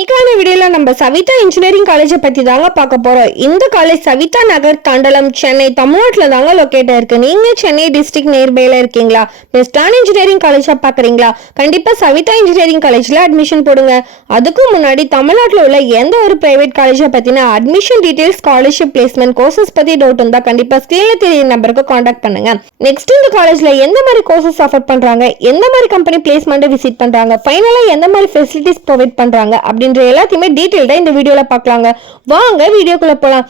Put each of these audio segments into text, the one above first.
இன்னைக்கான வீடியோல நம்ம சவிதா இன்ஜினியரிங் காலேஜை பத்தி தாங்க பார்க்க போறோம். இந்த காலேஜ் சவிதா நகர், தண்டலம், சென்னை, தமிழ்நாட்டுல தாங்க லொக்கேட் இருக்கு. நீங்க சென்னை டிஸ்ட்ரிக்ட் நியர்பைல இருக்கீங்களா? பெஸ்டான இன்ஜினியரிங் காலேஜா பாக்குறீங்களா? கண்டிப்பா சவிதா இன்ஜினியரிங் காலேஜ்ல அட்மிஷன் போடுங்க. அதுக்கு முன்னாடி தமிழ்நாட்டுல உள்ள எந்த ஒரு பிரைவேட் காலேஜை பத்தின admission details, scholarship, placement, courses பத்தி டவுட் இருந்தா கண்டிப்பா ஸ்கிரீன்ல தெரிய நம்பருக்கு கான்டாக்ட் பண்ணுங்க. நெக்ஸ்ட் இந்த காலேஜ்ல எந்த மாதிரி கோர்சஸ் ஆஃபர் பண்றாங்க, எந்த மாதிரி கம்பெனி பிளேஸ்மெண்ட் விசிட் பண்றாங்க, ஃபைனலா எந்த மாதிரி ஃபெசிலிட்டிஸ் ப்ரொவைட் பண்றாங்க அப்படின்ற எல்லாத்தையுமே டீடைல்டா இந்த வீடியோல பார்க்கலாங்க. வாங்க வீடியோக்குள்ள போலாம்.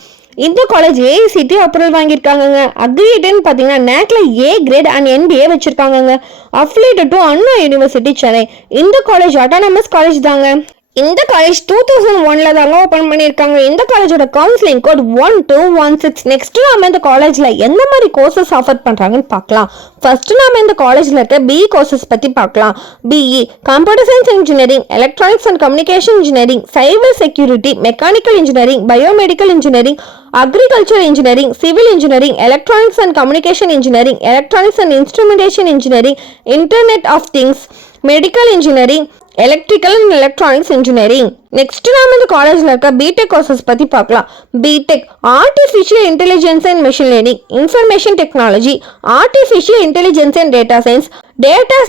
இந்த காலேஜ் ஏஐசிடி அப்ரூவல் வாங்கியிருக்காங்க. அக்ரிடேட்னு பார்த்தீங்கன்னா நேக்ல ஏ கிரேட் அண்ட் என்பிஏ வச்சிருக்காங்க. Affiliated to Anna university Chennai. இந்த காலேஜ் அட்டானமஸ் காலேஜ் தாங்க. இந்த காலேஜ் 2001ல தாங்க ஓபன் பண்ணியிருக்காங்க. இந்த காலேஜோட கவுன்சிலிங் கோட் 1216. நெக்ஸ்ட் நாம இந்த காலேஜ்ல எந்த மாதிரி கோர்சஸ் ஆஃபர் பண்றாங்கன்னு பார்க்கலாம். ஃபர்ஸ்ட் நாம இந்த காலேஜ்ல இருக்க பிஇ கோர்சஸ் பத்தி பார்க்கலாம். BE computer science engineering, electronics and communication engineering, cyber security, mechanical engineering, biomedical engineering, agriculture engineering, civil engineering, electronics and communication engineering, electronics and instrumentation engineering, internet of things, medical engineering, electrical and electronics engineering. Next நாம இந்த காலேஜ்ல இருக்க BTech courses பத்தி பார்க்கலாம். BTech artificial intelligence and machine learning, information technology, artificial intelligence and data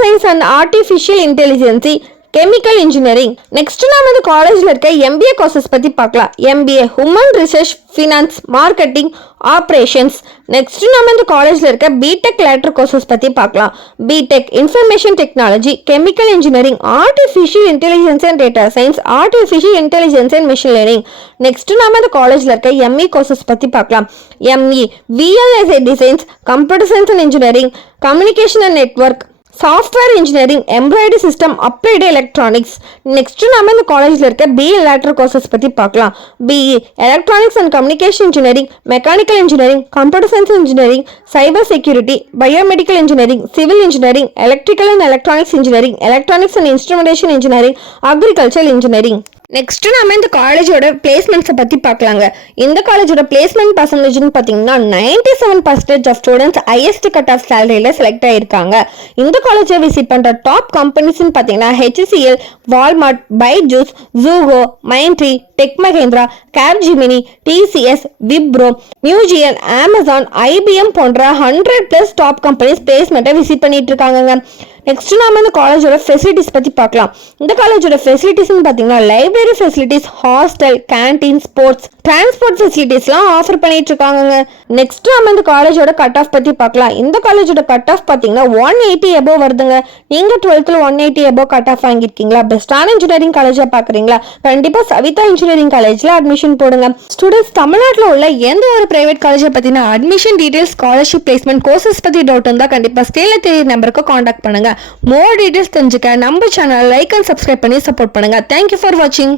science and artificial intelligence, chemical engineering. Next நாம இந்த காலேஜ்ல இருக்க எம்பிஏ கோர்சஸ் பத்தி பார்க்கலாம். MBA human research, finance, marketing, operations. Next நாம இந்த காலேஜ்ல இருக்க பிடெக் லேட்டர் கோர்சஸ் பத்தி பார்க்கலாம். BTech information technology, chemical engineering, artificial intelligence and data science, artificial intelligence and machine learning. Next நாம இந்த காலேஜ்ல இருக்க எம்இ கோர்சஸ் பத்தி பார்க்கலாம். ME VLSI designs, computer science and engineering, communication and network, software engineering, embroidery system, applied electronics. Next நாம இந்த காலேஜ்ல இருக்க பிஇ லேட்டர் கோர்சஸ் பத்தி பார்க்கலாம். BE electronics and communication engineering, mechanical engineering, computer science engineering, cyber security, biomedical engineering, civil engineering, electrical and electronics engineering, electronics and instrumentation engineering, agriculture engineering. Next நாம இந்த காலேஜோட பிளேஸ்மெண்ட்ஸை பத்தி பார்க்கலாங்க. இந்த காலேஜோட பிளேஸ்மெண்ட் பர்சன்டேஜ்னு பார்த்தீங்கன்னா 97% of students highest cut off சேலரியில செலக்ட் ஆயிருக்காங்க. இந்த காலேஜை விசிட் பண்ற டாப் கம்பெனிஸ்ன்னு பார்த்தீங்கன்னா HCL, Walmart, Byju's, Zoho, Mindtree, Tech Mahindra, Capgemini, TCS, Wipro, மியூஜியல், அமேசான், IBM போன்ற 100+ டாப் கம்பெனிஸ் பிளேஸ்மெண்ட்டை விசிட் பண்ணிட்டு இருக்காங்க. நெக்ஸ்ட் நாம இந்த காலேஜோட ஃபெசிலிட்டிஸ் பத்தி பார்க்கலாம். இந்த காலேஜோட ஃபெசிலிட்டிஸ்னு பார்த்தீங்கன்னா library facilities, hostel, canteen, sports, transport ஃபெசிலிட்டிஸ்லாம் ஆஃபர் பண்ணிட்டு இருக்காங்க. நெக்ஸ்ட் நாம இந்த காலேஜோட கட் ஆஃப் பத்தி பார்க்கலாம். இந்த காலேஜோட கட் ஆஃப் பார்த்தீங்கன்னா 180 above வருதுங்க. நீங்க 12th 180 above கட் ஆஃப் வாங்கியிருக்கீங்களா? பெஸ்டான இன்ஜினியரிங் காலேஜா பாக்குறீங்களா? கண்டிப்பா சவிதா இன்ஜினியரிங் காலேஜ்ல அட்மிஷன் போடுங்க. ஸ்டூடெண்ட்ஸ் தமிழ்நாட்டில் உள்ள எந்த ஒரு பிரைவேட் காலேஜை பத்தின admission details, scholarship, placement, courses பத்தி டவுட் இருந்தா கண்டிப்பா ஸ்கிரீன்ல தெரிய நம்பருக்கு கான்டாக்ட் பண்ணுங்க. மோர் டீடைல்ஸ் தெரிஞ்சுக்க நம்ம சேனல் லைக் அண்ட் சப்ஸ்கிரைப் பண்ணி சப்போர்ட் பண்ணுங்க. தேங்க்யூ ஃபார் வாட்சிங்.